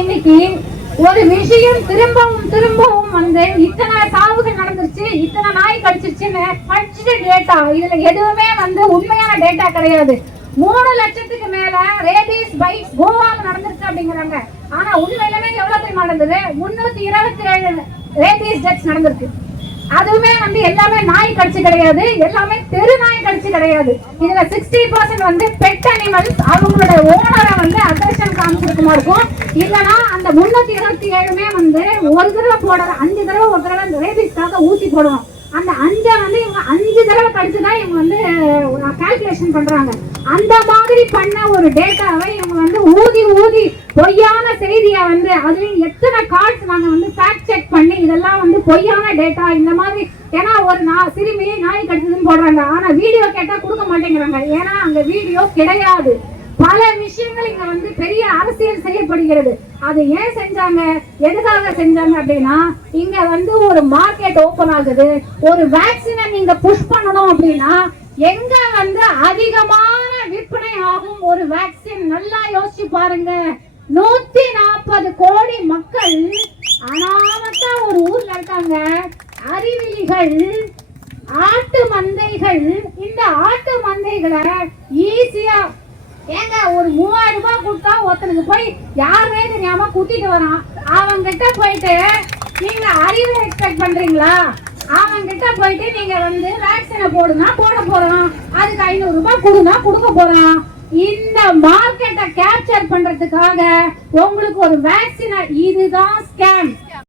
இன்னைக்கு ஒரு விஷயம் திரும்பவும் திரும்பவும் வந்து இத்தனை சாவுகள் நடந்துருச்சு இத்தனை நாய் கடிச்சிருச்சுன்னு படிச்சுட்டு டேட்டா இதுல எதுவுமே வந்து உண்மையான டேட்டா கிடையாது. மூணு லட்சத்துக்கு மேல ரேபிஸ் பைட்ஸ் கோவால நடந்துருச்சு அப்படிங்கிறாங்க. ஆனா உண்மையிலுமே எவ்வளவு தெரியுமா நடந்தது? முன்னூத்தி இருபத்தி ஏழு ரேபிஸ் டெத்ஸ் நடந்திருக்கு. அதுவுமே வந்து எல்லாமே நாய் கடிச்சு கிடையாது எல்லாமே தெரு நாய் கடிச்சு கிடையாது. இதுல சிக்ஸ்டி பர்சன்ட் வந்து பெட் அனிமல்ஸ் அவங்களோட ஓனரை வந்து அக்ரஷன் காமிச்சிருக்குமா இருக்கும். இல்லனா அந்த முன்னூத்தி இருபத்தி ஏழுமே வந்து ஒரு தடவை போடுற அஞ்சு தடவை ஒரு தடவை அந்த ரேபிஸ்க்காக ஊசி போடுவோம் அந்த அஞ்சை வந்து இவங்க அஞ்சு தடவை கடிச்சுதான் இவங்க வந்து கால்குலேஷன் பண்றாங்க. அந்த மாதிரி பண்ண ஒரு டேட்டாவை இவங்க வந்து ஊதி ஊதி பொய்யான செய்தியை வந்து அதுலயும் எத்தனை கார்ட்ஸ் நாங்க வந்து ஃபேக்ட் செக் பண்ணி இதெல்லாம் வந்து பொய்யான டேட்டா இந்த மாதிரி ஏன்னா ஒரு நா- சிறுமியை நாய் கடிச்சதுன்னு போடுறாங்க. ஆனா வீடியோ கேட்டா கொடுக்க மாட்டேங்கிறாங்க. ஏன்னா அங்க வீடியோ கிடையாது. பல விஷயங்கள் இங்க வந்து பெரிய அரசியல் செய்யப்படுகிறது. அது ஏன் செஞ்சாங்க? எதுக்காக செஞ்சாங்க அப்படின்னா இங்க வந்து ஒரு மார்க்கெட் ஓபன் ஆகுது. ஒரு வேக்சினை நீங்க புஷ் பண்ணணும் அப்படின்னா எங்க வந்து அதிகமா வேக்சின் நல்லா யோசிச்சு பாருங்க. நூத்தி நாற்பது கோடி மக்கள் அனாமத்தா ஒரு ஊர்ல இருக்காங்க. அறிவிலிகள் ஆட்டு மந்தைகள் இந்த ஆட்டு மந்தைகளை ஈஸியா ஏங்க ஒரு மூவாயிரம் ரூபாய் கொடுத்தா ஒருத்தனுக்கு போய் யாருமே தெரியாம கூட்டிட்டு வரான்? அவன் கிட்ட போயிட்டு நீங்க அறிவு எக்ஸ்பெக்ட் பண்றீங்களா? அவன் கிட்ட போயிட்டு நீங்க வந்து வேக்சினை போடுனா போட போறான். அதுக்கு ஐநூறு ரூபாய் கொடுனா கொடுக்க போறான். மார்க்கெட்டை கேப்சர் பண்றதுக்காக உங்களுக்கு ஒரு வேக்சினை இதுதான் ஸ்கேம்